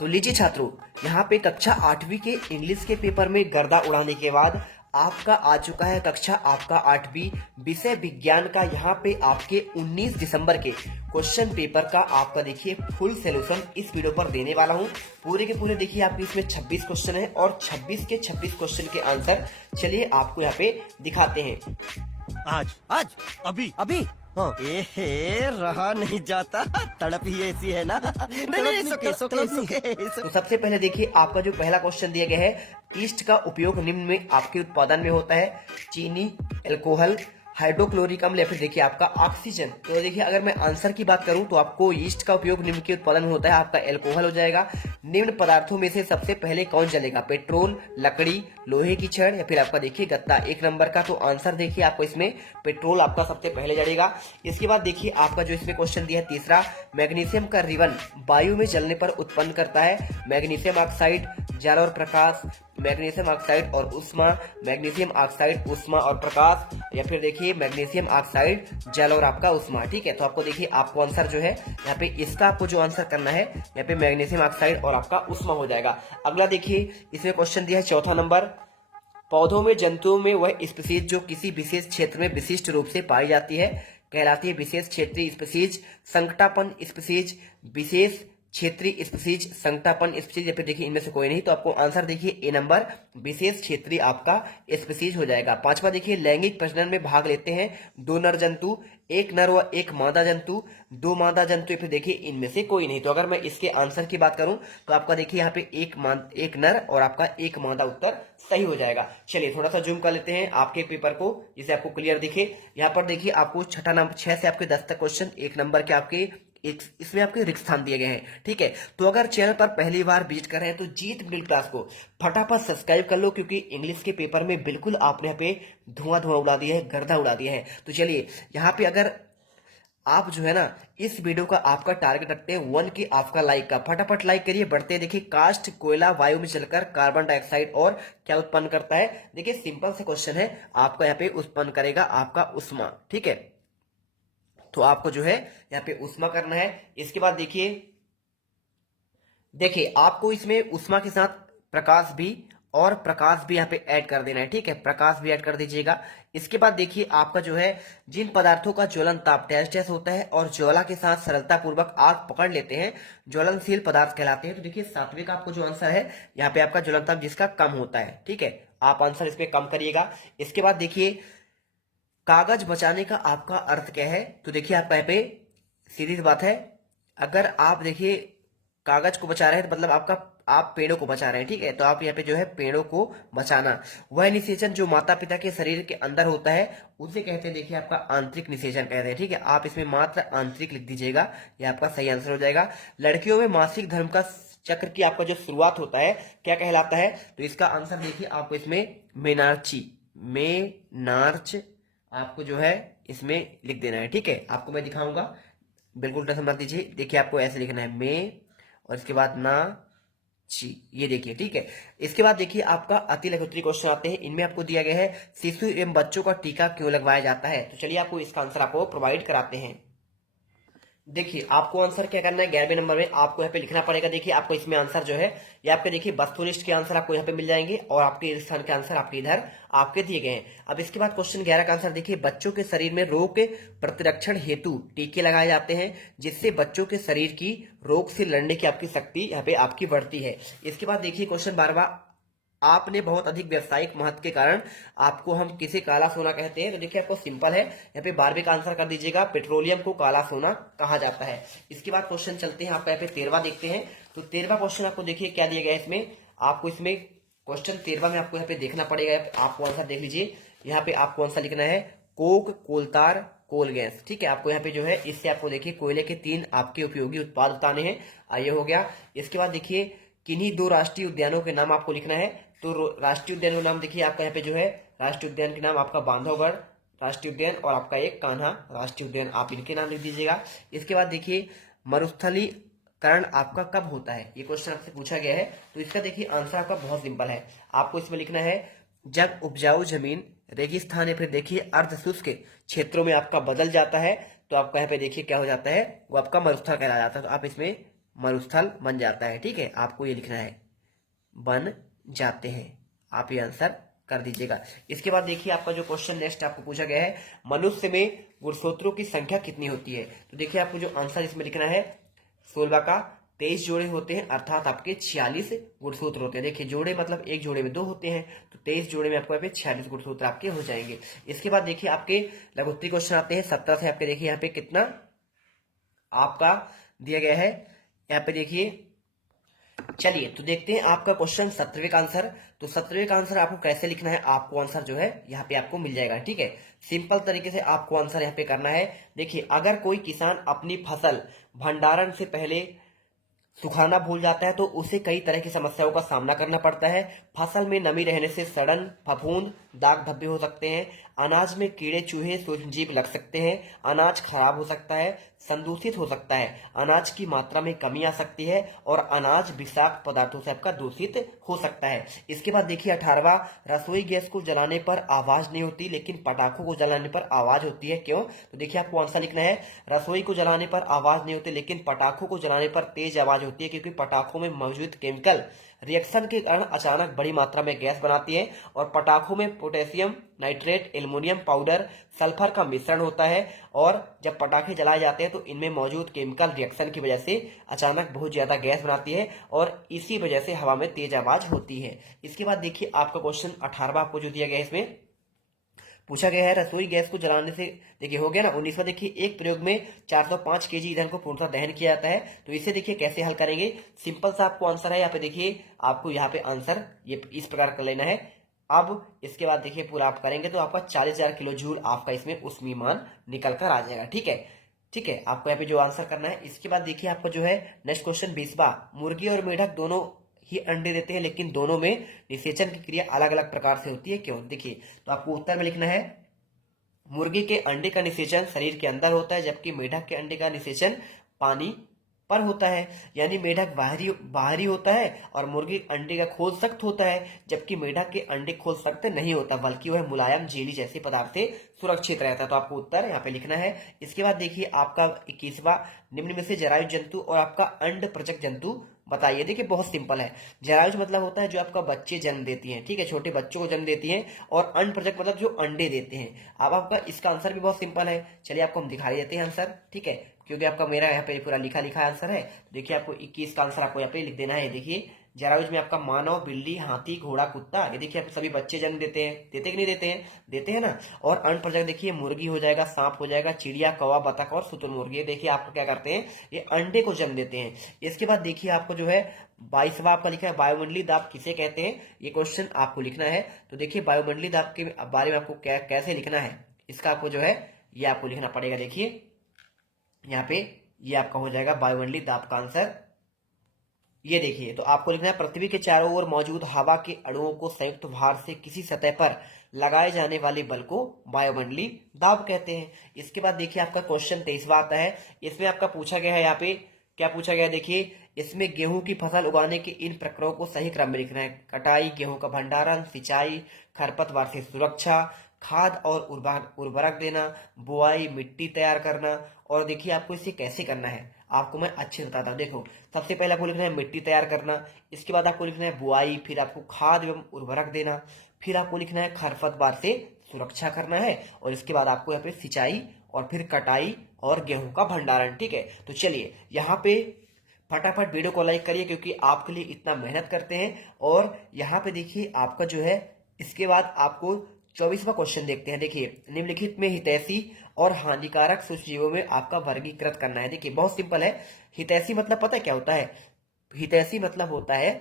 तो लीजिए छात्रों, यहाँ पे कक्षा 8वीं के इंग्लिश के पेपर में गर्दा उड़ाने के बाद आपका आ चुका है कक्षा आपका 8वीं विषय विज्ञान का। यहाँ पे आपके 19 दिसंबर के क्वेश्चन पेपर का आपका देखिए फुल सॉल्यूशन इस वीडियो पर देने वाला हूँ। पूरे के पूरे देखिए आपके इसमें 26 क्वेश्चन है और 26 के 26 क्वेश्चन के आंसर चलिए आपको यहाँ पे दिखाते हैं। आज आज अभी अभी हाँ। रहा नहीं जाता, तड़प ही ऐसी है ना। नहीं, तो सबसे पहले देखिए आपका जो पहला क्वेश्चन दिया गया है, ईस्ट का उपयोग निम्न में आपके उत्पादन में होता है। चीनी, अल्कोहल, हाइड्रोक्लोरिक अम्ल या फिर देखिए आपका ऑक्सीजन। तो देखिए अगर मैं आंसर की बात करूं तो आपको ईस्ट का उपयोग निम्न के उत्पादन में होता है, आपका अल्कोहल हो जाएगा। निम्न पदार्थों में से सबसे पहले कौन जलेगा? पेट्रोल, लकड़ी, लोहे की छड़ या फिर आपका देखिए गत्ता। एक नंबर का तो आंसर देखिए आपको इसमें पेट्रोल आपका सबसे पहले जलेगा। इसके बाद देखिए आपका जो इसमें क्वेश्चन दिया है तीसरा, मैग्नीशियम का रिबन वायु में जलने पर उत्पन्न करता है मैग्नीशियम ऑक्साइड, जल और प्रकाश, मैग्नीशियम ऑक्साइड और उष्मा, मैग्नीशियम ऑक्साइड उष्मा और प्रकाश या फिर देखिए मैग्नीशियम ऑक्साइड जल और आपका उष्मा। ठीक है, तो आपको देखिए आपको आंसर जो है यहाँ पे इसका आपको जो आंसर करना है यहाँ पे मैग्नीशियम ऑक्साइड और आपका उष्मा हो जाएगा। अगला देखिए इसमें क्वेश्चन दिया है चौथा नंबर, पौधों में जंतुओं में वह स्पीसीज जो किसी विशेष क्षेत्र में विशिष्ट रूप से पाई जाती है कहलाती है विशेष क्षेत्रीय स्पीसीज, संकटापन स्पीसीज, विशेष क्षेत्रीय स्पीसीज, संकटापन स्पीसीज या फिर देखिए इनमें से कोई नहीं। तो आपको आंसर देखिए ए नंबर विशेष क्षेत्रीय आपका स्पीसीज हो जाएगा। पांचवा देखिए लैंगिक प्रजनन में भाग लेते हैं दो नर जंतु, एक नर व एक मादा जंतु, दो मादा जंतु या फिर देखिए इनमें से कोई नहीं। तो अगर मैं इसके आंसर की बात करूं तो आपका देखिए यहाँ पे एक नर और आपका एक मादा उत्तर सही हो जाएगा। चलिए थोड़ा सा जूम कर लेते हैं आपके पेपर को जिसे आपको क्लियर दिखे। यहाँ पर देखिए आपको छठा नंबर 6 से आपके 10 तक क्वेश्चन एक नंबर के आपके इसमें आपके रिक्त स्थान दिए गए हैं। ठीक है, तो अगर चैनल पर पहली बार विजिट कर रहे हैं तो जीत मिडिल क्लास को फटाफट सब्सक्राइब कर लो, क्योंकि इंग्लिश के पेपर में बिल्कुल आपने यहाँ पे धुआं उड़ा दिया है, गर्दा उड़ा दिया है। तो चलिए यहाँ पे अगर आप जो है ना इस वीडियो का आपका टारगेट रखते हैं 1 की आपका लाइक का, फटाफट लाइक करिए। बढ़ते हैं देखिए, कास्ट कोयला वायु में चलकर कार्बन डाइऑक्साइड और क्या उत्पन्न करता है? देखिए सिंपल से क्वेश्चन है, आपका यहाँ पे उत्पन्न करेगा आपका उष्मा। ठीक है, तो आपको जो है यहाँ पे उष्मा करना है। इसके बाद देखिए आपको इसमें उष्मा के साथ प्रकाश भी यहाँ पे ऐड कर देना है। ठीक है, प्रकाश भी ऐड कर दीजिएगा। इसके बाद देखिए आपका जो है जिन पदार्थों का ज्वलन ताप डैश होता है और ज्वाला के साथ सरलता पूर्वक आग पकड़ लेते हैं ज्वलनशील पदार्थ कहलाते हैं। तो देखिए सातवें का आपको जो आंसर है यहाँ पे आपका ज्वलन ताप जिसका कम होता है। ठीक है, आप आंसर इसमें कम करिएगा। इसके बाद देखिए कागज बचाने का आपका अर्थ क्या है? तो देखिए आपका यहाँ पे सीधी सी बात है, अगर आप देखिए कागज को बचा रहे हैं तो मतलब आप पेड़ों को बचा रहे हैं। ठीक है, तो आप यहाँ पे जो है पेड़ों को बचाना, वह निषेचन जो माता पिता के शरीर के अंदर होता है उसे कहते हैं देखिए आपका आंतरिक निषेचन कहते हैं। ठीक है, आप इसमें मात्र आंतरिक लिख दीजिएगा, यह आपका सही आंसर हो जाएगा। लड़कियों में मासिक धर्म का चक्र की आपका जो शुरुआत होता है क्या कहलाता है? तो इसका आंसर देखिए आपको इसमें मेनार्च आपको जो है इसमें लिख देना है। ठीक है, आपको मैं दिखाऊंगा, बिल्कुल टेंशन मत लीजिए। देखिए आपको ऐसे लिखना है में और इसके बाद ना ची, ये देखिए। ठीक है, इसके बाद देखिए आपका अति लघु उत्तरीय क्वेश्चन आते हैं। इनमें आपको दिया गया है शिशु एवं बच्चों का टीका क्यों लगवाया जाता है? तो चलिए आपको इसका आंसर आपको प्रोवाइड कराते हैं। देखिए आपको आंसर क्या करना है, 11वें नंबर में आपको यहाँ पे लिखना पड़ेगा। देखिए आपको इसमें आंसर जो है ये आपके देखिए वस्तुनिष्ठ के आंसर आपको यहाँ पे मिल जाएंगे और आपके स्थान के आंसर आपके इधर आपके दिए गए हैं। अब इसके बाद क्वेश्चन 11 का आंसर देखिए, बच्चों के शरीर में रोग के प्रतिरक्षण हेतु टीके लगाए जाते हैं जिससे बच्चों के शरीर की रोग से लड़ने की आपकी शक्ति यहाँ पे आपकी बढ़ती है। इसके बाद देखिए क्वेश्चन 12, आपने बहुत अधिक व्यावसायिक महत्व के कारण आपको हम किसे काला सोना कहते हैं? तो देखिए आपको सिंपल है, यहाँ पे 12वें का आंसर कर दीजिएगा, पेट्रोलियम को काला सोना कहा जाता है। इसके बाद क्वेश्चन चलते हैं आपका यहाँ पे 13वां देखते हैं। तो 13वां क्वेश्चन आपको देखिए क्या दिया गया है इसमें, आपको इसमें क्वेश्चन 13वां में आपको यहाँ पे देखना पड़ेगा, आपको आंसर देख लीजिए। यहाँ पे आपको आंसर लिखना है कोक, कोलतार, कोल गैस। ठीक है, आपको यहाँ पे जो है इससे आपको देखिए कोयले के 3 आपके उपयोगी उत्पाद बताने हैं। ये हो गया। इसके बाद देखिए किन्हीं 2 राष्ट्रीय उद्यानों के नाम आपको लिखना है। तो राष्ट्रीय उद्यान का नाम देखिए आपका यहाँ पे जो है राष्ट्रीय उद्यान के नाम आपका बांधवगढ़ राष्ट्रीय उद्यान और आपका एक कान्हा राष्ट्रीय उद्यान, आप इनके नाम लिख दीजिएगा। इसके बाद देखिए मरुस्थलीकरण आपका कब होता है? ये क्वेश्चन आपसे पूछा गया है। तो इसका देखिए आंसर आपका बहुत सिंपल है, आपको इसमें लिखना है जब उपजाऊ जमीन रेगिस्तान या फिर देखिए अर्ध शुष्क क्षेत्रों में आपका बदल जाता है तो आपका यहाँ पे देखिए क्या हो जाता है, वो आपका मरुस्थल कहलाया जाता है। तो आप इसमें मरुस्थल बन जाता है। ठीक है, आपको ये लिखना है, बन जाते हैं। आप ये आंसर कर दीजिएगा। इसके बाद देखिए आपका जो क्वेश्चन नेक्स्ट आपको पूछा गया है, मनुष्य में गुणसूत्रों की संख्या कितनी होती है। तो देखिए आपको जो आंसर इसमें लिखना है, 16 का 23 जोड़े होते हैं, अर्थात आपके 46 गुणसूत्र होते हैं। देखिए जोड़े मतलब एक जोड़े में 2 होते हैं, तो 23 जोड़े में आपको यहाँ पे 46 गुणसूत्र आपके हो जाएंगे। इसके बाद देखिए आपके लघुत्तरी क्वेश्चन आते हैं। 17 से आपके देखिए यहाँ पे कितना आपका दिया गया है, यहाँ पे देखिए। चलिए तो देखते हैं आपका क्वेश्चन 17वें का आंसर। तो 17वें का आंसर आपको कैसे लिखना है, आपको आंसर जो है यहाँ पे आपको मिल जाएगा। ठीक है, सिंपल तरीके से आपको आंसर यहाँ पे करना है। देखिए अगर कोई किसान अपनी फसल भंडारण से पहले सुखाना भूल जाता है तो उसे कई तरह की समस्याओं का सामना करना पड़ता है। फसल में नमी रहने से सड़न, फफूंद, दाग धब्बे हो सकते हैं। अनाज में कीड़े चूहे सूक्ष्मजीव लग सकते हैं। अनाज खराब हो सकता है, संदूषित हो सकता है। अनाज की मात्रा में कमी आ सकती है और अनाज विषाक्त पदार्थों से आपका दूषित हो सकता है। इसके बाद देखिए 18वां, रसोई गैस को जलाने पर आवाज नहीं होती लेकिन पटाखों को जलाने पर आवाज होती है, क्यों। तो देखिए आपको आंसर लिखना है, रसोई को जलाने पर आवाज नहीं होती लेकिन पटाखों को जलाने पर तेज आवाज होती है, क्योंकि पटाखों में मौजूद केमिकल रिएक्शन के कारण अचानक बड़ी मात्रा में गैस बनाती है और पटाखों में potassium nitrate, aluminium powder, sulphur का मिश्रण होता है और जब पटाखे जलाए जाते हैं तो इनमें मौजूद केमिकल रिएक्शन की वजह से अचानक बहुत ज्यादा गैस बनाती है और इसी वजह से हवा में तेज आवाज होती है। इसके बाद देखिए आपका क्वेश्चन 18वां आपको जो दिया गया है, इसमें पूछा गया है रसोई गैस को जलाने से, देखिए हो गया ना। 19वां देखिए, एक प्रयोग में 405 केजी ईंधन को पूर्णतः दहन किया जाता है। तो इसे देखिए कैसे हल करेंगे, सिंपल सा आपको आंसर है यहाँ पे। देखिए आपको यहाँ पे आंसर ये इस प्रकार कर लेना है। अब इसके बाद देखिए पूरा आप करेंगे तो आपका 40,000 किलो जूल आपका इसमें उष्मीयमान निकल कर आ जाएगा। ठीक है, ठीक है, आपको यहाँ पे जो आंसर करना है। इसके बाद देखिए आपका जो है नेक्स्ट क्वेश्चन 20वां, मुर्गी और मेढक दोनों ही अंडे देते हैं लेकिन दोनों में निषेचन की क्रिया अलग अलग प्रकार से होती है, क्यों। देखिए तो आपको उत्तर में लिखना है, मुर्गी के अंडे का निषेचन शरीर के अंदर होता है जबकि मेढक के अंडे का निषेचन पानी पर होता है। यानी मेढक बाहरी बाहरी होता है और मुर्गी अंडे का खोल सख्त होता है, जबकि मेढक के अंडे खोल सख्त नहीं होता बल्कि वह मुलायम जेली जैसे पदार्थ से सुरक्षित रहता है। तो आपको उत्तर यहाँ पे लिखना है। इसके बाद देखिए आपका 21वां, निम्न में से जरायु जंतु और आपका अंड प्रजक जंतु बताइए। देखिए बहुत सिंपल है, जरायुज मतलब होता है जो आपका बच्चे जन्म देती हैं, ठीक है, छोटे बच्चों को जन्म देती हैं, और अंड प्रजक मतलब जो अंडे देते हैं। अब आपका इसका आंसर भी बहुत सिंपल है, चलिए आपको हम दिखाई देते हैं आंसर, ठीक है, क्योंकि आपका मेरा यहाँ पे पूरा लिखा लिखा आंसर है। तो देखिए आपको 21 का आंसर आपको यहाँ पे लिख देना है। देखिए जरायुज में आपका मानव, बिल्ली, हाथी, घोड़ा, कुत्ता, ये देखिए आपको सभी बच्चे जन्म देते हैं, देते कि नहीं देते हैं, देते हैं ना। और अंड प्रजक देखिए मुर्गी हो जाएगा, सांप हो जाएगा, चिड़िया, कौवा, बतख और शुतुरमुर्ग, ये देखिए आपको क्या करते हैं, ये अंडे को जन्म देते हैं। इसके बाद देखिए आपको जो है 22वां आपका लिखा है, वायुमंडलीय दाब किसे कहते हैं, ये क्वेश्चन आपको लिखना है। तो देखिए वायुमंडलीय दाब के बारे में आपको कैसे लिखना है, इसका आपको जो है ये आपको लिखना पड़ेगा। देखिए यहाँ पे ये आपका हो जाएगा वायुमंडलीय दाब का आंसर। ये देखिए तो आपको लिखना है, पृथ्वी के चारों ओर मौजूद हवा के अणुओं को संयुक्त भार से किसी सतह पर लगाए जाने वाले बल को वायुमंडलीय दाब कहते हैं। इसके बाद देखिए आपका क्वेश्चन 23वां आता है। इसमें आपका पूछा गया है, यहाँ पे क्या पूछा गया है, देखिए इसमें गेहूं की फसल उगाने के इन प्रक्रियाओं को सही क्रम में लिखना है। कटाई, गेहूं का भंडारण, सिंचाई, खरपतवार से सुरक्षा, खाद और उर्वरक देना, बुआई, मिट्टी तैयार करना। और देखिए आपको इसे कैसे करना है आपको मैं अच्छे से बताता हूँ। देखो सबसे पहले आपको लिखना है मिट्टी तैयार करना, इसके बाद आपको लिखना है बुआई, फिर आपको खाद एवं उर्वरक देना, फिर आपको लिखना है खरपतवार से सुरक्षा करना है, और इसके बाद आपको यहाँ पे सिंचाई और फिर कटाई और गेहूं का भंडारण। ठीक है, तो चलिए यहाँ पे फटाफट वीडियो को लाइक करिए क्योंकि आपके लिए इतना मेहनत करते हैं। और यहाँ पे देखिए आपका जो है इसके बाद आपको 24वां क्वेश्चन देखते हैं। देखिए निम्नलिखित में हितैषी और हानिकारक सूक्ष्मजीवों में आपका वर्गीकृत करना है। देखिए बहुत सिंपल है, हितैषी मतलब पता है क्या होता है, हितैषी मतलब होता है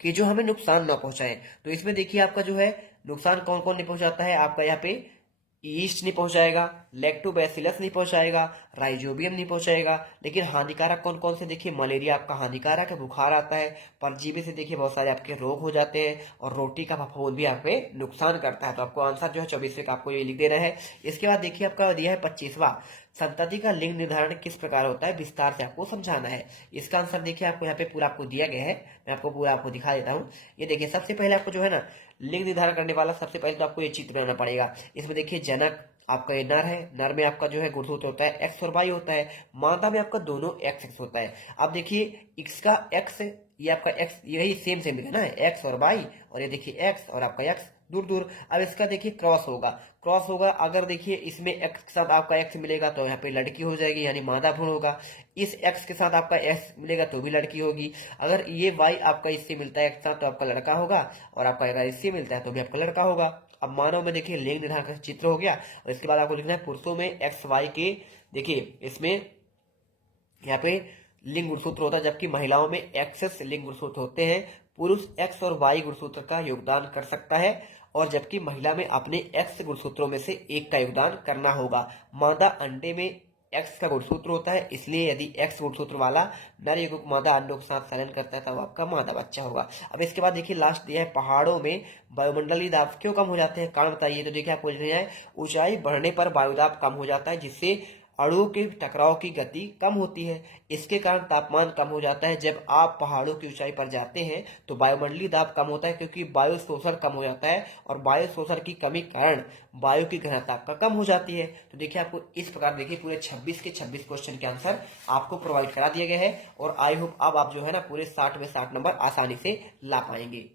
कि जो हमें नुकसान ना पहुंचाए। तो इसमें देखिए आपका जो है नुकसान कौन कौन नहीं पहुंचाता है, आपका यहाँ पे ईस्ट नहीं पहुंचाएगा, लैक्टोबैसिलस नहीं पहुंचाएगा, राइजोबियम नहीं पहुंचाएगा। लेकिन हानिकारक कौन कौन से, देखिए मलेरिया आपका हानिकारक है, बुखार आता है, परजीवी से देखिए बहुत सारे आपके रोग हो जाते हैं, और रोटी का फफूंद भी आप पे नुकसान करता है। तो आपको आंसर जो है 24वें का आपको ये लिख देना है। इसके बाद देखिए आपका दिया है 25वां, संतति का लिंग निर्धारण किस प्रकार होता है, विस्तार से आपको समझाना है। इसका आंसर देखिए आपको यहाँ पे पूरा आपको दिया गया है, मैं आपको पूरा आपको दिखा देता हूँ। ये देखिए सबसे पहले आपको जो है ना लिंग निर्धारण करने वाला सबसे पहले तो आपको ये चित्र बनाना पड़ेगा। इसमें देखिए जनक, आपका ये नर है, नर में आपका जो है गुणसूत्र होता है एक्स और वाई होता है, मादा में आपका दोनों एक्स एक्स होता है। अब देखिए एक्स का एक्स, ये आपका एक्स यही सेम सेम है ना, एक्स और वाई, और ये देखिए एक्स और आपका एक्स दूर दूर। अब इसका देखिए क्रॉस होगा, क्रॉस होगा अगर देखिए इसमें एक्स के साथ आपका एक्स मिलेगा तो यहाँ पे लड़की हो जाएगी यानी मादा भ्रूण होगा, इस एक्स के साथ आपका एक्स मिलेगा तो भी लड़की होगी। अगर ये वाई आपका इससे मिलता है एक साथ तो आपका लड़का होगा, और आपका अगर इससे मिलता है तो भी आपका लड़का होगा। अब मानव में देखिए लिंग निर्धारण का चित्र हो गया, और इसके बाद आपको लिखना है पुरुषों में एक्स वाई के, देखिए इसमें यहाँ पे लिंग गुणसूत्र होता है, जबकि महिलाओं में एक्सेस लिंग गुणसूत्र होते हैं। पुरुष एक्स और वाई गुणसूत्र का योगदान कर सकता है, और जबकि महिला में अपने एक्स गुणसूत्रों में से एक का योगदान करना होगा। मादा अंडे में एक्स का गुणसूत्र होता है, इसलिए यदि एक्स गुणसूत्र वाला नर युग्मक मादा अंडों के साथ संलयन करता है तब आपका मादा बच्चा होगा। अब इसके बाद देखिए लास्ट दिया है पहाड़ों में वायुमंडलीय दाब क्यों कम हो जाते हैं, कारण बताइए। तो देखिए आपको लिखना है ऊंचाई बढ़ने पर वायुदाब कम हो जाता है, जिससे अणुओं के टकराव की गति कम होती है। इसके कारण तापमान कम हो जाता है। जब आप पहाड़ों की ऊंचाई पर जाते हैं तो वायुमंडलीय दाब कम होता है, क्योंकि वायु शोषण कम हो जाता है, और वायु शोषण की कमी कारण वायु की घनता का कम हो जाती है। तो देखिए आपको इस प्रकार देखिए पूरे 26 के 26 क्वेश्चन के आंसर आपको प्रोवाइड करा दिए गए हैं, और आई होप अब आप जो है ना पूरे 60 में 60 नंबर आसानी से ला पाएंगे।